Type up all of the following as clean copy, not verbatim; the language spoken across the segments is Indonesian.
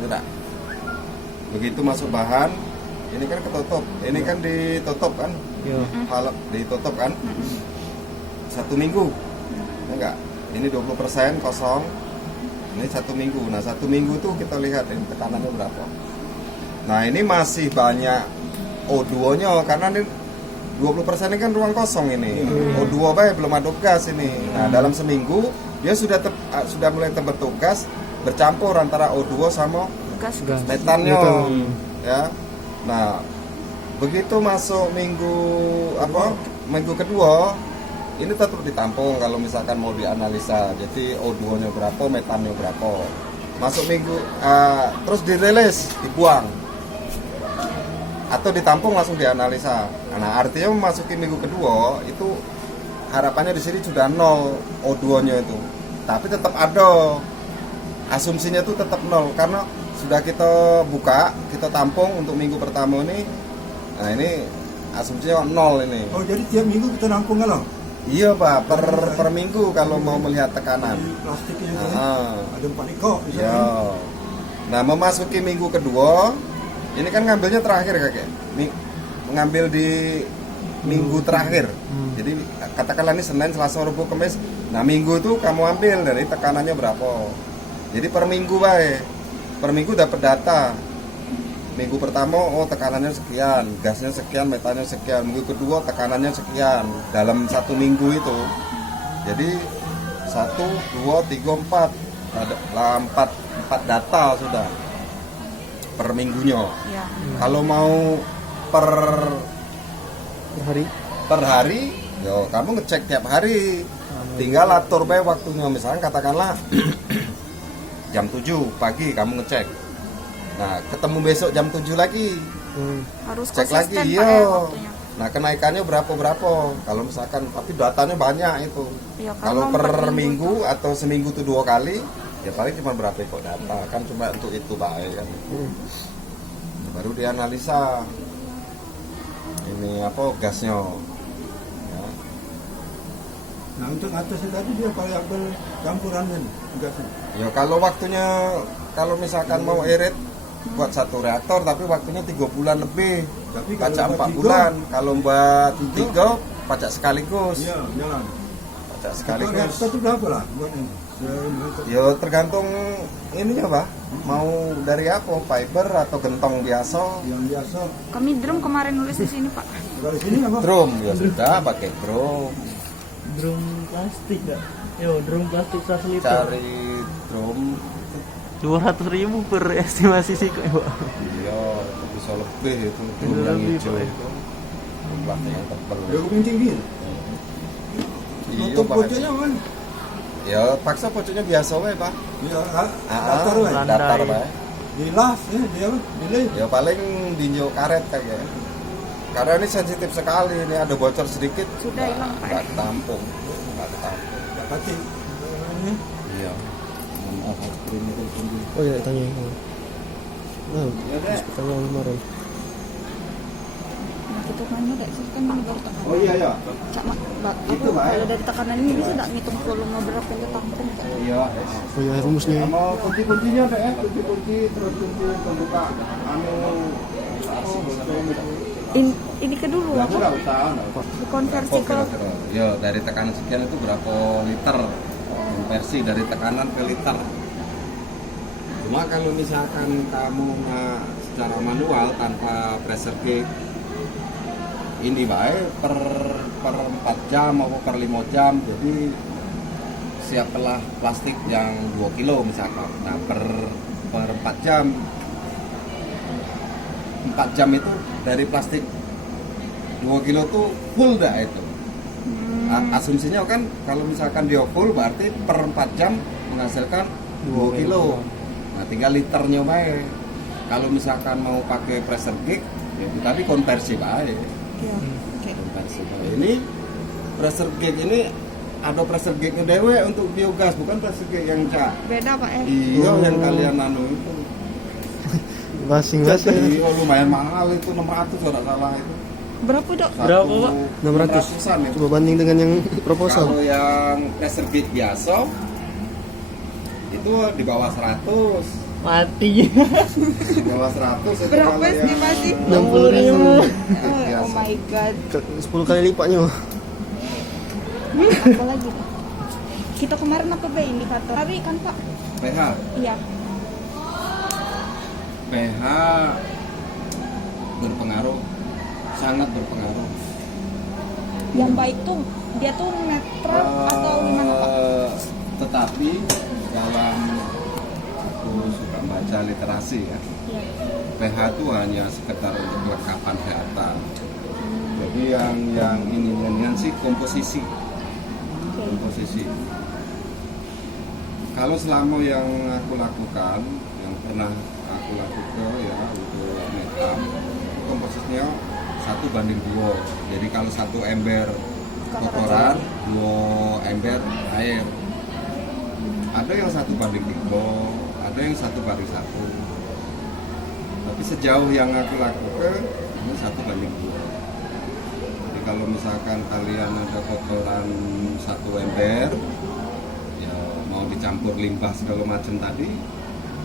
Tidak. Begitu masuk bahan, ini kan ketutup, ini kan ditutup kan, valve ditutup kan, 1 minggu, enggak, ini 20% kosong, ini 1 minggu. Nah 1 minggu tuh kita lihat ini tekanannya berapa. Nah ini masih banyak O2-nya karena ini 20% ini kan ruang kosong ini, O2 baik belum ada gas ini. Nah dalam seminggu dia sudah mulai terbentuk gas bercampur antara O2 sama gas metannya, ya. Nah begitu masuk minggu kedua ini tetap ditampung kalau misalkan mau dianalisa. Jadi O2-nya berapa, metannya berapa. Masuk minggu terus dirilis, dibuang atau ditampung langsung dianalisa. Nah artinya memasuki minggu kedua itu harapannya di sini sudah 0 O2-nya itu, tapi tetap ada. Asumsinya itu tetap 0 karena sudah kita buka, kita tampung untuk minggu pertama ini. Nah ini asumsinya 0 ini. Oh jadi tiap minggu kita nampung kan? Iya Pak, per minggu kalau mau melihat tekanan. Di plastiknya itu ada 4 ekor. Iya. Nah memasuki minggu kedua, ini kan ngambilnya terakhir kakek. Ngambil di minggu terakhir. Jadi katakanlah ini Senin, Selasa, Rabu, Kamis. Nah minggu itu kamu ambil dari tekanannya berapa. Jadi per minggu baik. Per minggu dapat data. Minggu pertama tekanannya sekian, gasnya sekian, metannya sekian. Minggu kedua tekanannya sekian dalam 1 minggu itu. Jadi 1, 2, 3, 4 ada 4 data sudah per minggunya. ya. Kalau mau per hari, yo kamu ngecek tiap hari. Tinggal atur bae waktunya. Misalnya katakanlah jam 7 pagi kamu ngecek. Nah, ketemu besok jam 7 lagi. Harus Cek lagi, konsisten, Pak, iya. ya, waktunya. Nah, kenaikannya berapa? Kalau misalkan tapi datanya banyak itu. Ya, Kalau per per minggu atau seminggu tuh 2 kali, ya paling cuma berapa kok data. Kan cuma untuk itu baik kan. Baru dianalisa. Ini gasnya. Ya. Nah untuk atasnya tadi dia variabel campuran kan gasnya. Ya kalau misalkan mau irit buat 1 reaktor tapi waktunya 3 bulan lebih. Tapi Pajak kalau 4 bulan. Kalau buat 3 pajak sekaligus. Iya, jalan. Pajak Kalau sekaligus. reaktor itu berapa lah buat ini? Ya tergantung ininya Pak. Mau dari apa? Fiber atau gentong biasa? Yang biasa. Kami drum kemarin nulis di sini, Pak. Kalau di sini apa? Drum ya sudah pakai drum. Drum plastik dah. Yo, drum plastik 1 liter. Cari drum. 200.000 per estimasi sih kok, Pak. Iya, itu bisa lebih itu drum yang Lebih, hijau Pak. itu. Plastik yang tebal. Dia kuping tinggi. Iya, Untuk Pak. pojoknya kan? Ya paksa pojoknya biasa wae Pak. Iya, datar kan? Landai. Datar wae. Di las ya, dia apa? Delay. Ya paling dinyo karet kayaknya. Karena ini sensitif sekali, ini ada bocor sedikit Sudah hilang, Pak. nggak ketampung. Tak pati. Iya. Oh ya tanya. Nah, pertanyaan kemarin. Nah, kita nanya deh, kan ini baru tekanan. Oh iya ya. Cak, Itu, Pak, kalau ya. dari tekanan ini bisa nggak ngitung volume berapa yang ketampung, Cak? Iya. Oh ya rumusnya. Sama kunci-kuncinya deh, kunci terus kunci pembuka Ini ke dulu apa? Dikonversi ke Ya dari tekanan sekian itu berapa liter? Konversi dari tekanan ke liter. Cuma kalau misalkan kamu secara manual tanpa pressure gauge, ini baik per 4 jam atau per 5 jam. Jadi siaplah plastik yang 2 kilo misalkan. Nah per 4 jam 4 jam itu dari plastik 2 kilo tuh full dah itu. Asumsinya kan kalau misalkan dia full berarti per 4 jam menghasilkan 2 kilo. Nah tinggal liternya baik. Kalau misalkan mau pakai pressure gauge ya tadi konversi baik. ya. Oke. Konversi baik. Ini pressure gauge ini ada pressure gauge-nya dewe untuk biogas, bukan pressure gauge yang cak. Beda, Pak ya. Iya yang kalian anu itu. Masing-masing. Iya lumayan mahal itu 600 kalau tak salah itu. Berapa, Dok? Berapa, Pak? 600. 600-an itu. Coba banding dengan yang proposal. Kalau yang pressure gauge biasa itu di bawah 100. Mati. Di bawah 100 itu Berapa kalau yang estimasi? 60.000. Oh my god. 10 kali lipatnya. Apa lagi Pak? Kita kemarin apa Be indikator? Hari kan Pak? pH. Iya. pH berpengaruh, sangat berpengaruh. Yang baik tuh dia tuh netral atau gimana Pak? Tetapi dalam aku suka baca literasi ya, Iya. pH itu hanya sekedar untuk kelengkapan data. Jadi yang ini sih komposisi. Oke. Komposisi. Kalau selama yang aku lakukan, yang pernah aku lakukan ya untuk metam, komposisinya 1:2. Jadi kalau 1 ember kotoran, 2 ember air. Ada yang 1:3, ada yang 1:1. Tapi sejauh yang aku lakukan ini 1:2. Jadi kalau misalkan kalian ada kotoran 1 ember, ya mau dicampur limbah segala macam tadi,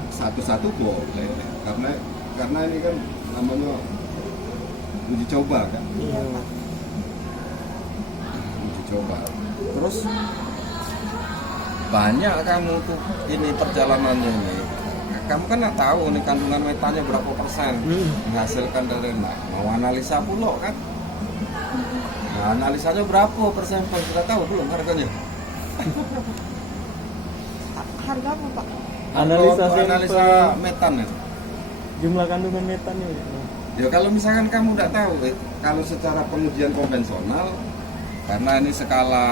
satu-satu boleh. Karena ini kan namanya uji coba kan. Iya. Uji coba. Terus banyak kamu tuh ini perjalanannya ini. Kamu kan nggak tahu nih kandungan metannya berapa persen menghasilkan dari mau analisa pula kan. Nah, analisanya berapa persen sudah tahu belum harganya? Harga apa Pak? Analisa analisa sampel metan ya. jumlah kandungan metannya. Ya kalau misalkan kamu nggak tahu, kalau secara pengujian konvensional, karena ini skala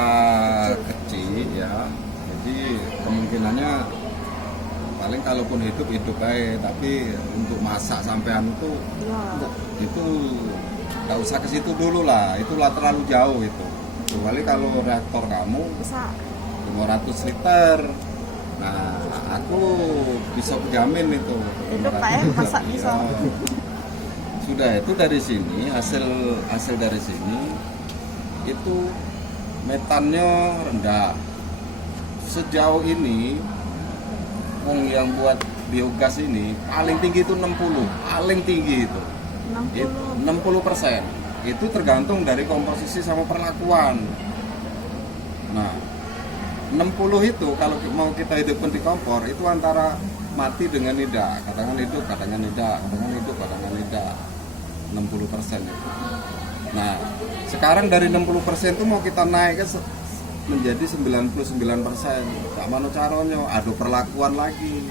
kecil ya, jadi kemungkinannya paling kalaupun hidup baik, tapi untuk masak sampean Iya. itu nggak usah ke situ dulu lah, itulah terlalu jauh itu. Kecuali kalau reaktor kamu Bisa. 500 liter. Nah, aku bisa jamin itu. Itu Pak ya, 500 masak liter. bisa. Ya. Sudah itu dari sini hasil dari sini itu metannya rendah. Sejauh ini yang buat biogas ini paling tinggi itu 60, paling tinggi itu 60%. Itu tergantung dari komposisi sama perlakuan. Nah, 60 itu kalau mau kita hidupkan di kompor itu antara mati dengan tidak, kadang hidup, kadang tidak, kadang hidup, kadang tidak. 60% itu. Nah, sekarang dari 60% itu mau kita naik ke menjadi 99%. Tak mana caranya, ada perlakuan lagi.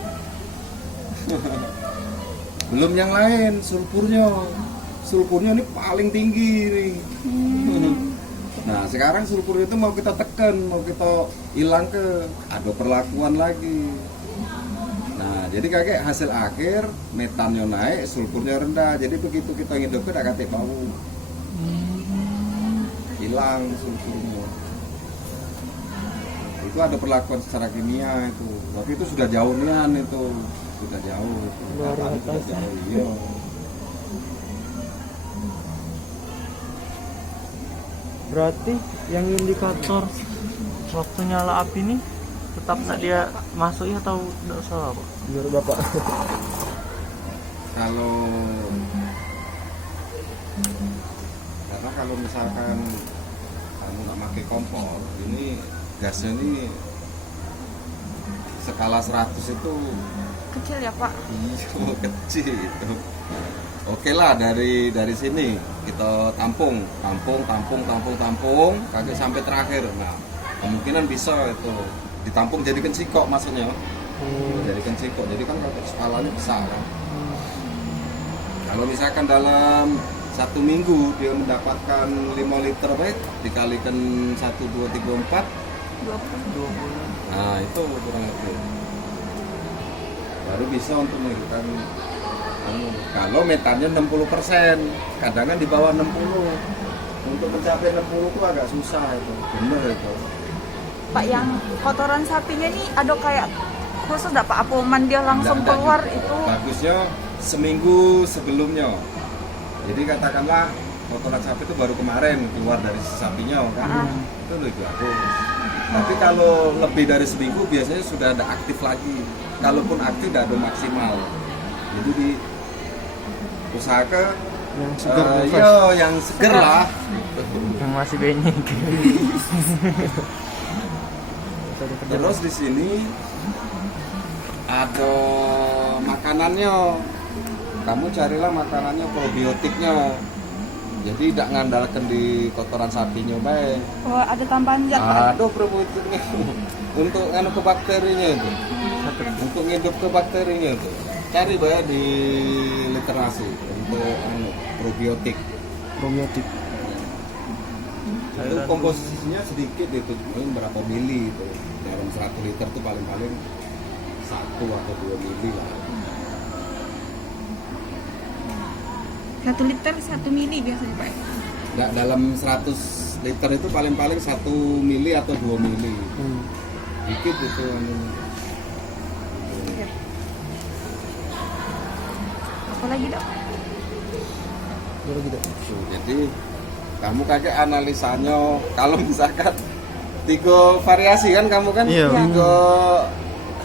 Belum yang lain, sulfurnya. Sulfurnya ini paling tinggi nih. Nah, sekarang sulfur itu mau kita tekan, mau kita hilang ke, ada perlakuan lagi. Nah, jadi kakek hasil akhir metannya naik, sulfurnya rendah. Jadi begitu kita hidup udah kate bau. Hilang sulfurnya. Itu ada perlakuan secara kimia itu. Tapi itu sudah jauh nian itu. Sudah jauh. Luar Sudah atas. jauh, iya. Berarti yang indikator waktu nyala api ini tetap nggak dia masuk ya atau nggak usah Pak? Menurut Bapak. Karena kalau misalkan kamu nggak pakai kompor, ini gasnya ini skala 100 itu Kecil ya Pak? iya, kecil itu. Oke lah dari sini kita tampung, kagak sampai terakhir. Nah, kemungkinan bisa itu ditampung jadikan sikok maksudnya. Jadikan sikok. Jadi kan kalau skalanya besar kan. Kalau misalkan dalam 1 minggu dia mendapatkan 5 liter baik dikalikan 1, 2, 3, 4 20. nah itu kurang lebih baru bisa untuk menghidupkan kalau metannya 60%, kadang kan di bawah 60. Untuk mencapai 60 itu agak susah itu, bener itu. Pak, yang kotoran sapinya ini ada kayak khusus enggak Pak? Apa man dia langsung Nggak, keluar gitu. itu? Bagusnya seminggu sebelumnya. Jadi katakanlah kotoran sapi itu baru kemarin keluar dari sapinya kan. Itu lebih bagus. Tapi kalau lebih dari seminggu biasanya sudah ada aktif lagi. Kalaupun aktif tidak ada maksimal. Jadi di usahakan Yang segar fresh. yo yang seger lah. Yang masih benyek. Terus di sini ada makanannya. Kamu carilah makanannya probiotiknya. Jadi tidak ngandalkan di kotoran sapinya baik. Oh, ada tambahan zat Pak. Ada probiotiknya untuk anu ke bakterinya itu. Untuk ngidup ke bakterinya itu. Cari baik di literasi untuk anu probiotik. Probiotik. Itu komposisinya sedikit itu, mungkin berapa mili itu. Dalam 100 liter itu paling-paling 1 atau 2 mili lah. 1 liter 1 mili biasanya Pak. Nggak, dalam 100 liter itu paling-paling 1 mili atau 2 mili. Dikit itu anunya. Apa lagi dok? Baru gitu. Jadi kamu kakek analisanya kalau misalkan 3 variasi kan kamu kan Iya. 3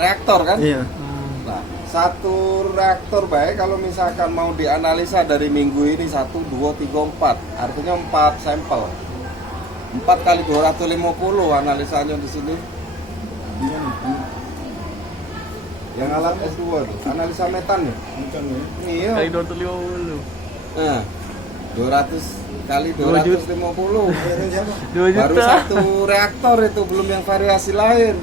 reaktor kan. Iya. Nah, 1 reaktor baik kalau misalkan mau dianalisa dari minggu ini 1, 2, 3, 4 artinya 4 sampel 4 kali 250 analisanya di sini. Yang alat S2 tuh, analisa metan ya? Bukan ya. Iya. Kali 250. Nah, 200 kali 2 juta. 250 Akhirnya siapa? 2 baru juta. 1 reaktor itu, belum yang variasi lain.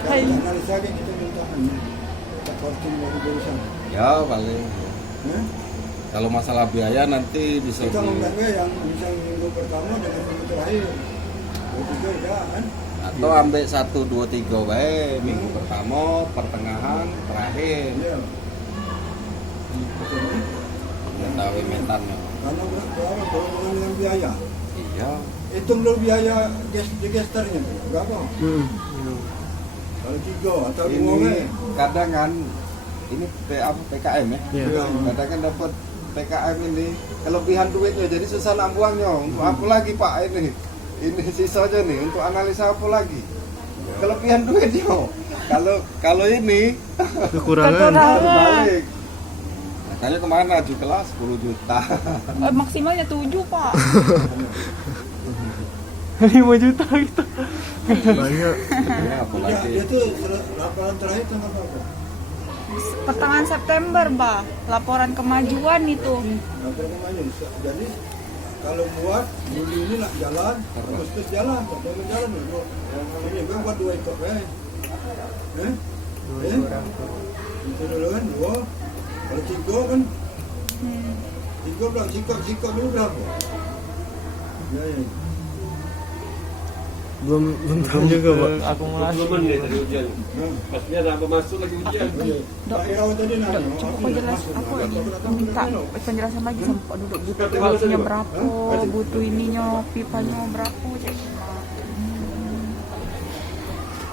Kalau analisa aja kita minta kita posting dari jurusan. Ya paling Ya? kalau masalah biaya nanti bisa Kita di, ngomongnya yang misal minggu pertama dengan minggu terakhir. Ketiga ya kan? atau ambil 1, 2, 3 baik minggu pertama, pertengahan, terakhir. Iya. Betul, ya? Mengetahui metannya. Karena berapa berhubungan dengan biaya. Iya. Hitung dulu biaya gesternya tuh, berapa? Kalau 3 atau 2 Ini kadang kan ini PKM ya. Iya. Kadang kan dapat PKM ini kelebihan duitnya jadi susah nak buangnya. Untuk apa lagi Pak ini? Ini sisa aja nih untuk analisa apa lagi? Kelebihan duitnya. Kalau ini Kekurangan. balik. Makanya kemana kelas 10 juta. Maksimalnya 7 Pak. 5 juta gitu. Banyak. Ya, Ya, apalagi itu laporan terakhir tanggal berapa? Pertengahan September Pak. Laporan kemajuan itu. Laporan kemana? Jadi kalau buat Juli ini nak jalan, Agustus jalan, September jalan dulu. Yang namanya gue buat 2 ekor ya. Itu dulu kan 2. Kalau 3 kan 3 bilang sikap dulu berapa? Ya. Belum tahu juga, Pak. Akumulasi. Pastinya ada masuk lagi ujian. Pak Irawan tadi nanya. Coba kau jelas, aku minta penjelasan lagi sama Pak Duduk. Butuh waktunya berapa, butuh ininya, pipanya berapa, cek.